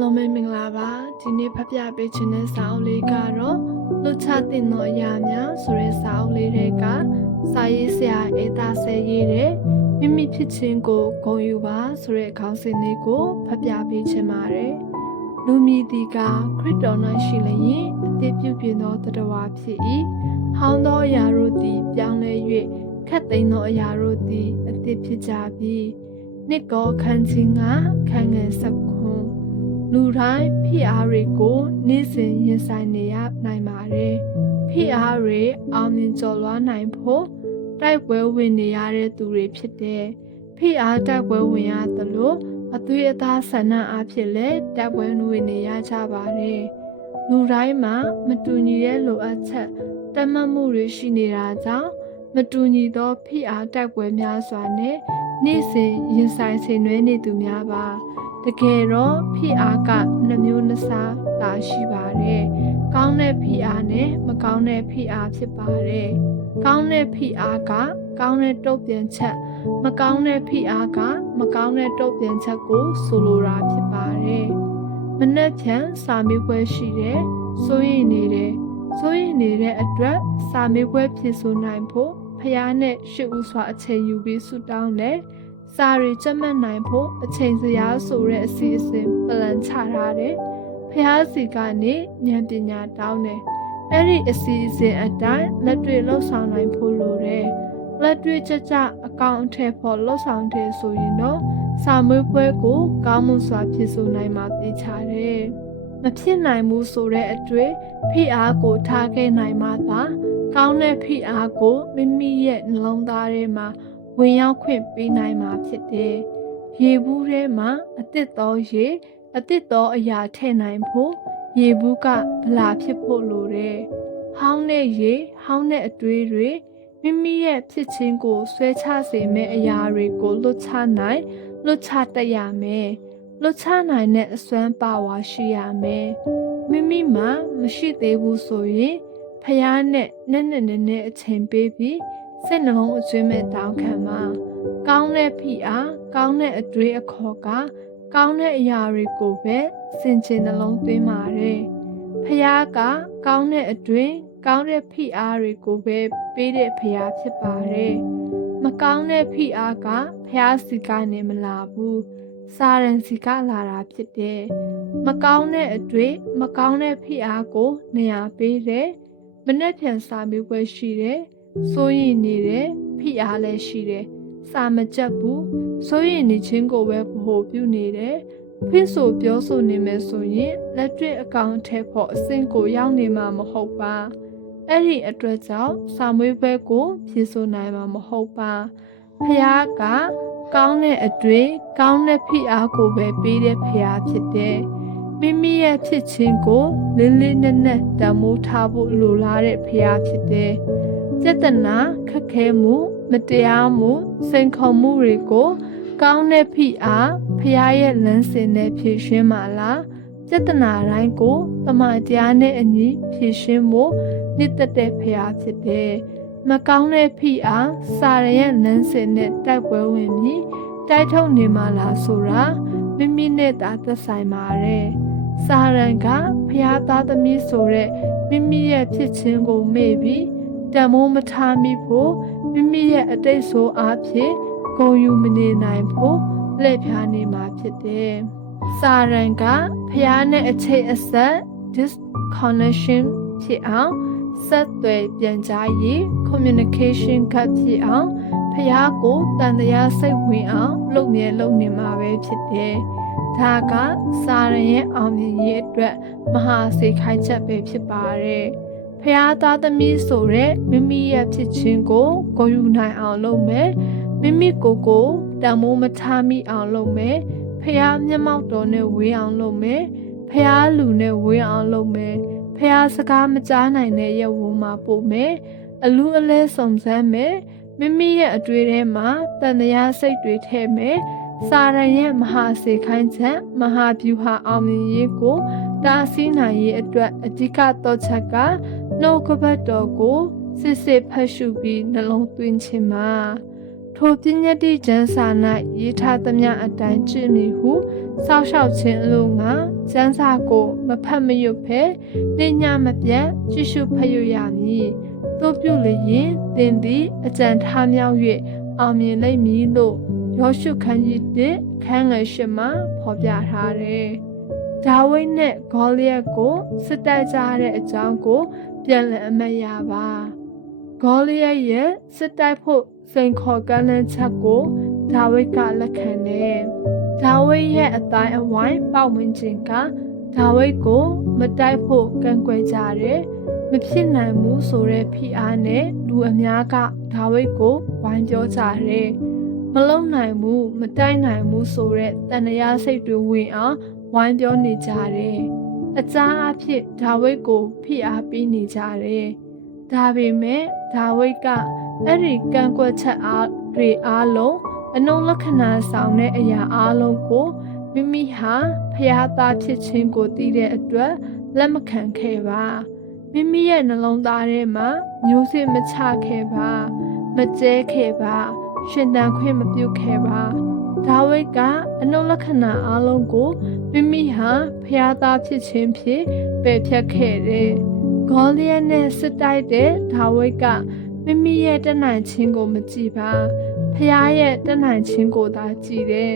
လုံးပဲမင်္ဂလာပါဒီနေ့ဖတ်ပြပေးခြင်းတဲ့စာအုပ်လေးကတော့လွတ်ချတင်သောအရာများဆိုတဲ့စာအုပ်လေးတွေကစာရေးဆရာအေးသားဆဲရေးတဲ့မိမိဖြစ်ခြင်းကိုဂုဏ်ယူပါဆိုတဲ့ခေါင်းစဉ်လေးကိုဖတ်ပြပေးခြင်းပါတယ်လူမြည်ဒီကခရစ်တော်၌ရှိလျင်အသစ်ပြုပြင်သောတတဝါဖြစ်၏ဟောင်းသောအရာတို့သည်ပြောင်းလဲ၍ခက်သိမ်းသောအရာတို့သည်အသစ်ဖြစ်ကြပြီနှစ်ကောခန်းချင်းကခန်းငယ်စက္ခုလူတိုင်းဖိအားတွေကိုနေ့စဉ်ရင်ဆိုင်နေရနိုင်ပါတယ်ဖိအားတွေအောင်မြင်ကျော်လွှားနိုင်ဖို့တိုက်ပွဲဝင်နေရတဲ့သူတွေဖြစ်တဲ့ဖိအားတိုက်ပွဲဝင်ရသလိုအသွေးအသားဆန္ဒအဖြစ်လည်းတိုက်ပွဲဝင်နေရကြပါတယ်လူတိုင်းမှာမတူညီတဲ့လိုအပ်ချက်တတ်မှတ်မှုတွေရှိနေတာကြောင့်မတူညီသောဖိအားတိုက်ပွဲများစွာနဲ့နေ့စဉ်ရင်ဆိုင်ဆင်နွှဲနေသူများပါတကယ်တော့ဖိအားကနှမျိုးနှစားလာရှိပါတယ်။ကောင်းတဲ့ဖိအားနဲ့မကောင်းတဲ့ဖိအားဖြစ်ပါတယ်။ကောင်းတဲ့ဖိအားကကောင်းတဲ့တုံ့ပြန်ချက်မကောင်းတဲ့ဖိအားကမကောင်းတဲ့တုံ့ပြန်ချက်ကိုဆိုလိုတာဖြစ်ပါတယ်။မနှက်ဖြန်စာမေးပွဲရှိတယ်။စိုးရိမ်နေတဲ့အတွက်စာမေးပွဲဖြေဆိုနိုင်ဖို့ဖျားနဲ့ရှေ့ဦးစွာအချိန်ယူပြီးဆုတောင်းတယ်။စာရီကြက်မှတ်နိုင်ဖို့အချိန်စရာဆိုတဲ့အစီအစဉ်ပလန်ချထားတယ်။ဖျားစီကနေဉာဏ်ပညာတောင်းတယ်။အဲ့ဒီအစီအစဉ်အတိုင်းလက်တွေ့လှုပ်ဆောင်နိုင်ဖို့လိုတယ်။လက်တွေ့ကြအကောင့်အထည်ဖို့လှုပ်ဆောင်တယ်ဆိုရင်တော့စာမေးပွဲကိုကောင်းမွန်စွာဖြေဆိုနိုင်မှာသိချတယ်။မဖြစ်နိုင်ဘူးဆိုတဲ့အတွေ့ဖိအားကိုထားခဲ့နိုင်မှသာကောင်းတဲ့ဖိအားကိုမိမိရဲ့နှလုံးသားထဲမှာဝင်ရောက်ခွင့်ပေးနိုင်မှာဖြစ်တယ်။ရေဘူးထဲမှာအသစ်သောရေအသစ်သောအရာထည့်နိုင်ဖို့ရေဘူးကဗလာဖြစ်ဖို့လိုတယ်။ဟောင်းတဲ့ရေဟောင်းတဲ့အတွေးတွေမိမိရဲ့ဖြစ်ခြင်းကိုဆွဲချစေမယ့်အရာတွေကိုလွတ်ချတတ်ရမယ်။လွတ်ချနိုင်တဲ့အစွမ်းပါဝါရှိရမယ်။မိမိမှာမရှိသေးဘူးဆိုရင်ဖျားနဲ့နက်အချိန်ပေးပြီးစိတ်နှလုံးအကျွမ်းမဲ့တောင်းခံမှာကောင်းတဲ့ဖိအားကောင်းတဲ့အတွေ့အခေါ်ကကောင်းတဲ့အရာတွေကိုပဲစင်ချင်နှလုံးသွင်းပါတယ်ဖျားကကောင်းတဲ့အတွေ့ကောင်းတဲ့ဖိအားတွေကိုပဲပေးတဲ့ဖျားဖြစ်ပါတယ်မကောင်းတဲ့ဖိအားကဖျားစီကနေမလာဘူးစာရန်စီကလာတာဖြစ်တယ်မကောင်းတဲ့အတွေ့မကောင်းတဲ့ဖိအားကိုနေရာပေးတယ်မနဲ့ပြန်စာမေးပွဲရှိတယ်စိုးရိမ်နေတဲ့ဖိအားလည်းရှိတယ်။စာမကြက်ဘူးစိုးရိမ်နေခြင်းကိုပဲဗဟိုပြုနေတယ်။ဖိဆိုပြောဆိုနေမယ်ဆိုရင်လက်တွေ့အကောင့်ထဲဖို့အဆင့်ကိုရောက်နေမှာမဟုတ်ပါ။အဲ့ဒီအတွက်ကြောင့်စာမေးပွဲကိုဖြေဆိုနိုင်မှာမဟုတ်ပါ။ဖျားကကောင်းတဲ့အတွေ့ကောင်းတဲ့ဖိအားကိုပဲပေးတဲ့ဖျားဖြစ်တယ်။မိမိရဲ့ဖြစ်ခြင်းကိုလေးလေးနက်နက်တန်ဖိုးထားဖို့လိုလားတဲ့ဖျားဖြစ်တယ်။စေတနာခက်ခဲမှုမတရားမှုစိန်ခေါ်မှုတွေကိုကောင်းတဲ့ဖိအားဖျားရဲ့လမ်းစဉ်နဲ့ဖြည့်ရှင်းပါလားစေတနာတိုင်းကိုတမန်တရားနဲ့အညီဖြည့်ရှင်းဖို့နှစ်သက်တဲ့ဖျားဖြစ်တယ်မကောင်းတဲ့ဖိအားစာရရဲ့လမ်းစဉ်နဲ့တိုက်ပွဲဝင်ပြီးတိုက်ထုတ်နေမှလားဆိုတာမိမိနဲ့သာသက်ဆိုင်ပါတယ်စာရန်ကဖျားသားသမီးဆိုတဲ့မိမိရဲ့ဖြစ်ခြင်းကိုမေ့ပြီးတံမိုးမထားမိဖို့မိမိရဲ့အတိတ်ဆိုးအားဖြင့်ဂုဏ်ယူမနေနိုင်ဖို့လက်ဖြားနေမှာဖြစ်တယ်။စာရန်ကဖျားနဲ့အခြေအဆက် disconnection ဖြစ်အောင်ဆက်သွယ်ပြန်ကြားရေး communication ကဖြစ်အောင်ဖျားကိုတန်တရားစိတ်ဝင်အောင်လုပ်နေမှာပဲဖြစ်တယ်။ဒါကစာရန်ရဲ့အောင်မြင်ရေးအတွက်မဟာစေခိုင်းချက်ပဲဖြစ်ပါတယ်။ဖျားသားသမီးဆိုတဲ့မိမိရဲ့ဖြစ်ခြင်းကိုဂုဏ်ယူနိုင်အောင်လုပ်မယ်မိမိကိုယ်တန်မိုးမထားမိအောင်လုပ်မယ်ဖျားမျက်မှောက်တော်နဲ့ဝေးအောင်လုပ်မယ်ဖျားလူနဲ့ဝေးအောင်လုပ်မယ်ဖျားစကားမကြားနိုင်တဲ့ရဲ့ဝုံမှာပို့မယ်အလူအလဲစုံစမ်းမယ်မိမိရဲ့အတွေ့ထဲမှာတန်တရားစိတ်တွေထည့်မယ်စာရန်ရဲ့မဟာစေခိုင်းချက်မဟာဗျူဟာအောင်မြင်ရေးကိုတားဆီးနိုင်ရေးအတွက်အဓိကတော့ချက်ကနှုတ်ကပတ်တော်ကိုစစ်စစ်ဖတ်ရှုပြီးနှလုံးသွင်းခြင်းမှာ ထိုပညာတိကျမ်းစာ၌ရေးထားသမျှအတိုင်းကျင့်မိဟုစောင့်ရှောက်ခြင်းအလို့ငါကျမ်းစာကိုမဖတ်မရွတ်ဖဲနေ့ညမပြတ်ကြည့်ရှုဖတ်ရရမည်တို့ပြုလျင်သင်သည်အကြံထားမြောက်၍အောင်မြင်လိမ့်မည်လို့ယောရှုခန်းကြီး1ခန်းငယ်8မှာဖော်ပြထားတယ်။ဒါဝိဒ်နဲ့ဂေါလိယတ်ကိုစစ်တိုက်ကြတဲ့အကြောင်းကိုပြန်လည်အမှတ်ရပါ။ဂေါလိယတ်ရဲ့စစ်တိုက်ဖို့စိန်ခေါ်ကမ်းလှမ်းချက်ကိုဒါဝိဒ်ကလက်ခံတယ်။ဒါဝိဒ်ရဲ့အတိုင်းအဝိုင်းပတ်ဝန်းကျင်ကဒါဝိဒ်ကိုမတိုက်ဖို့ကန့်ကွက်ကြတယ်။မဖြစ်နိုင်ဘူးဆိုတဲ့ဖိအားနဲ့လူအများကဒါဝိဒ်ကိုဝိုင်းပြောကြတယ်။မလုံနိုင်ဘူးမတိုက်နိုင်ဘူးဆိုတဲ့တန်တရားစိတ်တွေဝင်အောင်ဝိုင်းပြောနေကြတယ်။အကြားအဖြစ်ဒါဝိဒ်ကိုဖိအားပေးနေကြတယ်။ဒါပေမဲ့ဒါဝိဒ်ကအဲ့ဒီကန့်ကွက်ချက်အားလုံးအနုလက္ခဏာဆောင်တဲ့အရာအားလုံးကိုမိမိဟာဖျားသားဖြစ်ခြင်းကိုသိတဲ့အတွက်လက်မခံခဲ့ပါမိမိရဲ့နှလုံးသားထဲမှာမျိုးစေ့မချခဲ့ပါမကျဲခဲ့ပါရှင်သန်ခွင့်မပြုခဲ့ပါဒါဝိဒ်ကအနုလက္ခဏာအားလုံးကိုမိမိဟာဖျားသားဖြစ်ခြင်းဖြင့်ပယ်ဖြတ်ခဲ့တယ်ဂေါလိယတ်နဲ့စစ်တိုက်တဲ့ဒါဝိဒ်ကမိမိရဲ့တနိုင်ခြင်းကိုမကြည့်ပါဖျားရဲ့တနိုင်ခြင်းကိုသာကြည့်တယ်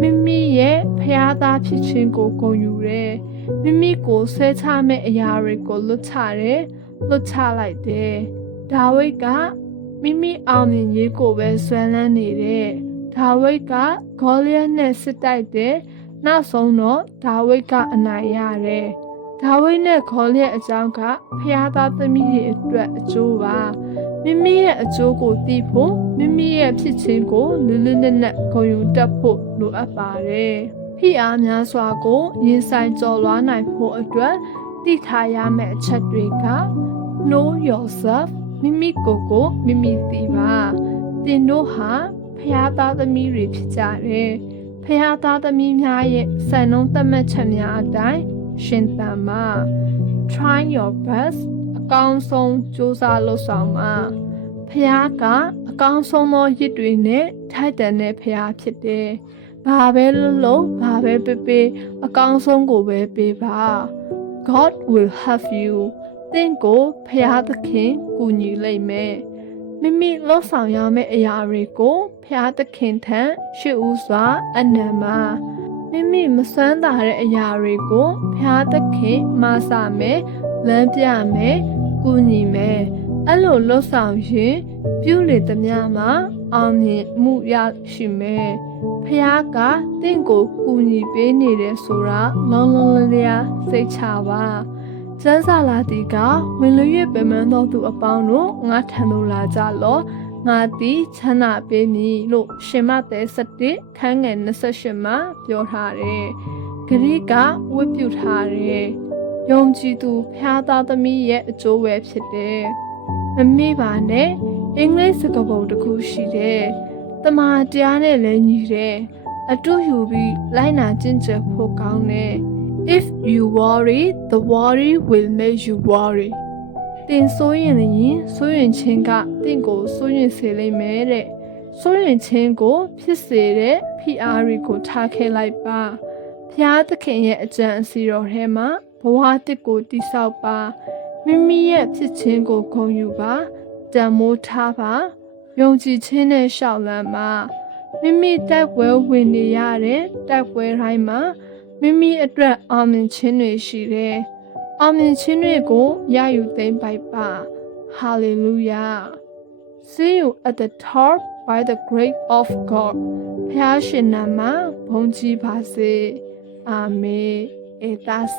မိမိရဲ့ဖျားသားဖြစ်ခြင်းကိုဂုဏ်ယူတယ်မိမိကိုဆွဲချမဲ့အရာတွေကိုလွတ်ချလိုက်တယ်ဒါဝိဒ်ကမိမိအောင်မြင်ရေးကိုပဲဆွဲလန်းနေတဲ့ဒါဝိဒ်ကဂေါလိယတ်နဲ့စစ်တိုက်တဲ့နောက်ဆုံးတော့ဒါဝိဒ်ကအနိုင်ရတယ်ဒါဝိဒ်နဲ့ဂေါလိယတ်အကြောင်းကဖျားသားသမီးတွေအတွက်အကျိုးပါမိမိရဲ့အကျိုးကိုသိဖို့မိမိရဲ့ဖြစ်ခြင်းကိုလွတ်လွတ်လပ်လပ်ဂုဏ်ယူတတ်ဖို့လိုအပ်ပါတယ်ဖိအားများစွာကိုရင်ဆိုင်ကျော်လွှားနိုင်ဖို့အတွက်သိထားရမယ့်အချက်တွေက know yourself မိမိကိုယ်ကိုမိမိသိပါသင်တို့ဟာဖျားသားသမီးတွေဖြစ်ကြတယ်ဖျားသားသမီးများရဲ့စံနှုန်းသတ်မှတ်ချက်များအတိုင်းရှင်သန်ပါ try your best အကောင်းဆုံးကြိုးစားလုပ်ဆောင်ပါဖျားကအကောင်းဆုံးသောရစ်တွေနဲ့ထိုက်တန်တဲ့ဖျားဖြစ်တယ်ဘာပဲလုပ်ဘာပဲပေးအကောင်းဆုံးကိုပဲပေးပါ God will help you သင်ကိုဖျားသခင်ကူညီလိမ့်မယ်မိမိလှုပ်ဆောင်ရမယ့်အရာတွေကိုဖျားသခင်ထံရှေ့ဦးစွာအနံပါမိမိမစွမ်းသာတဲ့အရာတွေကိုဖျားသခင်မဆာမယ်လမ်းပြမယ်ကူညီမယ်အဲ့လိုလှုပ်ဆောင်ရင်ပြုလေသမျှမှာအောင်မြင်မှုရရှိမယ်ဖျားကတင့်ကိုကူညီပေးနေတယ်ဆိုတာလုံးလုံးလင်းလင်းစိတ်ချပါကျမ်းစာလာတီကဝင်လွ၍ပင်မတော်သူအပေါင်းတို့ငါထံသို့လာကြလော့ငါသည်ချမ်းသာပေးမည်လို့ရှင်မသက်7ခန်းငယ်28မှာပြောထားတယ်ဂရိကဝတ်ပြုထားတယ်ယုံကြည်သူဖျားသားသမီးရဲ့အကျိုးပဲဖြစ်တယ်မမေ့ပါနဲ့အင်္ဂလိပ်စကားပုံတစ်ခုရှိတယ်တမန်တရားနဲ့လည်းညီတယ်အတူယူပြီးလိုက်နာကျင့်ကြံဖို့ကောင်းတယ်If you worry, the worry will make you worry. တင်ဆိုရင်ခြင်းကတင့်ကိုစိုးရင်စေလိမ့်မယ်တဲ့စိုးရင်ခြင်းကိုဖြစ်စေတဲ့ဖိအားတွေကိုထားခဲ့လိုက်ပါဖျားသခင်ရဲ့အကြံအစီတော်ထဲမှာဘဝတစ်ကိုတည်ဆောက်ပါမိမိရဲ့ဖြစ်ခြင်းကိုဂုဏ်ယူပါတန်မိုးထားပါယုံကြည်ခြင်းနဲ့ရှောက်လန်းပါမိမိတိုက်ပွဲဝင်နေရတဲ့တိုက်ပွဲတိုင်းမှာမိမိအတွက်အောင်မြင်ခြင်းတွေရှိတယ်။အောင်မြင်ခြင်းတွေကိုရယူသိမ်းပိုက်ပါ။ Hallelujah. See you at the top by the grace of God. ဖျားရှင်နာမဘုန်းကြီးပါစေ။ Amen. ဧတဆ